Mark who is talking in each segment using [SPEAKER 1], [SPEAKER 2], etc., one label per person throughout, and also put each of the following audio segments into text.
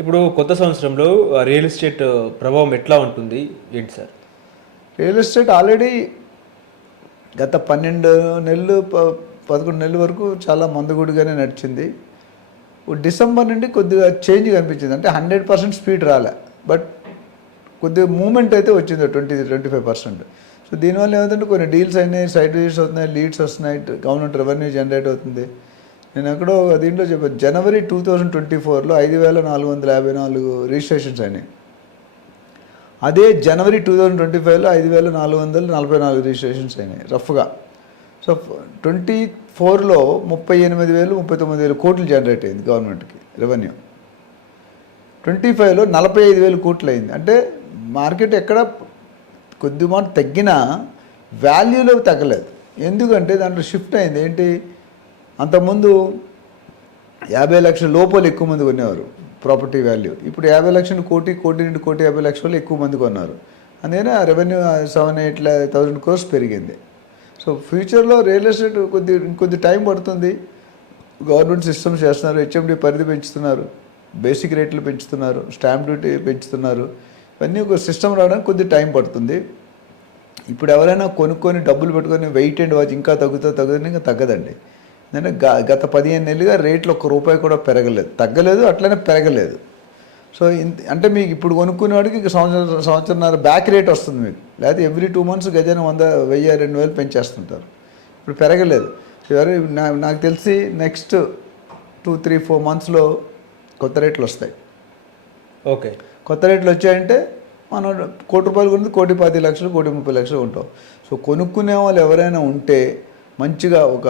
[SPEAKER 1] ఇప్పుడు కొత్త సంవత్సరంలో రియల్ ఎస్టేట్ ప్రభావం ఎట్లా ఉంటుంది? ఏంటి సార్?
[SPEAKER 2] రియల్ ఎస్టేట్ ఆల్రెడీ గత పన్నెండు నెలలు ప- పదకొండు నెలల వరకు చాలా మందగుడిగానే నడిచింది. డిసెంబర్ నుండి కొద్దిగా చేంజ్ కనిపించింది. అంటే హండ్రెడ్ పర్సెంట్ స్పీడ్ రాలే. బట్ కొద్దిగా మూమెంట్ అయితే వచ్చింది twenty twenty five percent. So దీనివల్ల ఏమవుతుంటే కొన్ని డీల్స్ అయినాయి సైడ్ డీల్స్ అవుతున్నాయి లీడ్స్ వస్తున్నాయి గవర్నమెంట్ రెవెన్యూ జనరేట్ అవుతుంది. నేను ఎక్కడో దీంట్లో చెప్పాను జనవరి టూ థౌజండ్ ట్వంటీ ఫోర్లో ఐదు వేల నాలుగు వందల యాభై నాలుగు రిజిస్ట్రేషన్స్ అయినాయి. అదే జనవరి టూ థౌజండ్ ట్వంటీ ఫైవ్లో ఐదు వేల నాలుగు వందల నలభై నాలుగు రిజిస్ట్రేషన్స్ అయినాయి రఫ్గా. సో ట్వంటీ ఫోర్లో ముప్పై ఎనిమిది వేలు ముప్పై తొమ్మిది వేలు కోట్లు జనరేట్ అయింది గవర్నమెంట్కి రెవెన్యూ ట్వంటీ ఫైవ్లో నలభై ఐదు వేలు కోట్లు అయింది అంటే మార్కెట్ ఎక్కడ కొద్దిమాట తగ్గినా వాల్యూలో తగ్గలేదు. ఎందుకంటే దాంట్లో షిఫ్ట్ అయింది. ఏంటి? అంతకుముందు యాభై లక్షల లోపల ఎక్కువ మంది కొనేవారు ప్రాపర్టీ వాల్యూ ఇప్పుడు యాభై లక్షలు కోటి కోటి నుండి కోటి యాభై లక్షలు ఎక్కువ మంది కొన్నారు. అందుకనే ఆ revenue seven eight thousand crores పెరిగింది. సో ఫ్యూచర్లో రియల్ ఎస్టేట్ కొద్ది ఇంకొద్ది టైం పడుతుంది. గవర్నమెంట్ సిస్టమ్స్ చేస్తున్నారు హెచ్ఎండి పరిధి పెంచుతున్నారు బేసిక్ రేట్లు పెంచుతున్నారు స్టాంప్ డ్యూటీ పెంచుతున్నారు. ఇవన్నీ ఒక సిస్టమ్ రావడానికి కొద్ది టైం పడుతుంది. ఇప్పుడు ఎవరైనా కొనుక్కొని డబ్బులు పెట్టుకొని వెయిట్ అండ్ వాచ్ ఇంకా తగ్గుతా తగ్గుతుంది ఇంకా తగ్గదండి. గ- గత పదిహేను నెలలుగా రేట్లు ఒక్క రూపాయి కూడా పెరగలేదు. తగ్గలేదు అట్లనే పెరగలేదు. సో ఇంత అంటే మీకు ఇప్పుడు కొనుక్కునేవాడికి ఇక సంవత్సరం సంవత్సరంన్నర బ్యాక్ రేట్ వస్తుంది మీకు. లేకపోతే ఎవ్రీ టూ మంత్స్ గజాన వంద వెయ్యి రెండు వేలు పెంచేస్తుంటారు. ఇప్పుడు పెరగలేదు. ఎవరు నా- నాకు తెలిసి నెక్స్ట్ టూ త్రీ ఫోర్ మంత్స్లో కొత్త రేట్లు వస్తాయి.
[SPEAKER 1] ఓకే.
[SPEAKER 2] కొత్త రేట్లు వచ్చాయంటే మనం కోటి రూపాయలు కొనుంది కోటి పది లక్షలు కోటి ముప్పై లక్షలు ఉంటాం సో కొనుక్కునే వాళ్ళు ఎవరైనా ఉంటే మంచిగా ఒక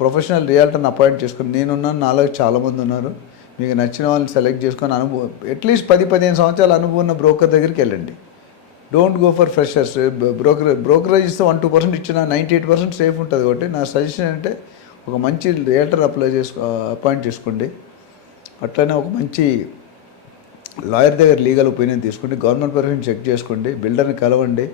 [SPEAKER 2] ప్రొఫెషనల్ రియాల్టర్ని అపాయింట్ చేసుకుని నేనున్నాను నాలో చాలామంది ఉన్నారు. మీకు నచ్చిన వాళ్ళని సెలెక్ట్ చేసుకొని అనుభవం అట్లీస్ట్ పది పదిహేను సంవత్సరాల అనుభవం ఉన్న బ్రోకర్ దగ్గరికి వెళ్ళండి. Don't go for freshers. Broker brokerage ఇస్తే వన్ టూ పర్సెంట్ ఇచ్చిన నైంటీ ఎయిట్ పర్సెంట్ సేఫ్ ఉంటుంది. కాబట్టి నా సజెషన్ అంటే ఒక మంచి రియాల్టర్ అప్లై చేసుకో అపాయింట్ చేసుకోండి. అట్లనే ఒక మంచి లాయర్ దగ్గర లీగల్ ఒపీనియన్ తీసుకోండి గవర్నమెంట్ పర్మిషన్ చెక్ చేసుకోండి బిల్డర్ని కలవండి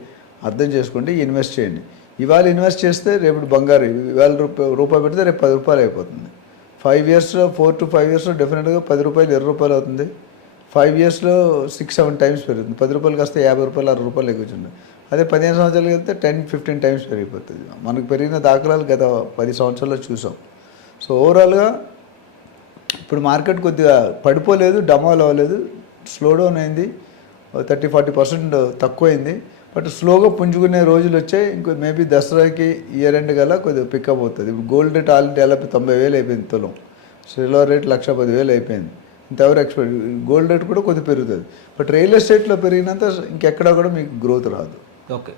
[SPEAKER 2] అర్థం చేసుకోండి ఇన్వెస్ట్ చేయండి. ఇవాళ ఇన్వెస్ట్ చేస్తే రేపు బంగారు ఇవాళ రూపాయి రూపాయి పెడితే రేపు పది రూపాయలు అయిపోతుంది. ఫైవ్ ఇయర్స్లో ఫోర్ టు ఫైవ్ ఇయర్స్లో డెఫినెట్గా పది రూపాయలు ఇరవై రూపాయలు అవుతుంది. ఫైవ్ ఇయర్స్లో సిక్స్ సెవెన్ టైమ్స్ పెరుగుతుంది. పది రూపాయలు వస్తే యాభై రూపాయలు అరవై రూపాయలు ఎక్కువ అదే పదిహేను సంవత్సరాలు వెళ్తే టెన్ ఫిఫ్టీన్ టైమ్స్ పెరిగిపోతుంది. మనకు పెరిగిన దాఖలాలు గత పది సంవత్సరాల్లో చూసాం. సో ఓవరాల్గా ఇప్పుడు మార్కెట్ కొద్దిగా పడిపోలేదు డమాల్ అవ్వలేదు స్లో డౌన్ అయింది. థర్టీ ఫార్టీ పర్సెంట్ తక్కువైంది. బట్ స్లోగా పుంజుకునే రోజులు వచ్చాయి. ఇంకో మేబీ దసరాకి ఇయర్ ఎండ్ గల కొద్దిగా పికప్ అవుతుంది. ఇప్పుడు గోల్డ్ రేట్ ఆల్రెడీ ఎలా తొంభై వేలు అయిపోయింది తులం. సిల్వర్ రేట్ లక్ష పది వేలు అయిపోయింది. ఇంతవరకు ఎక్స్పెక్ట్ గోల్డ్ రేట్ కూడా కొద్దిగా పెరుగుతుంది. బట్ రియల్ ఎస్టేట్లో పెరిగినంత ఇంకెక్కడా కూడా మీకు గ్రోత్ రాదు.
[SPEAKER 1] ఓకే.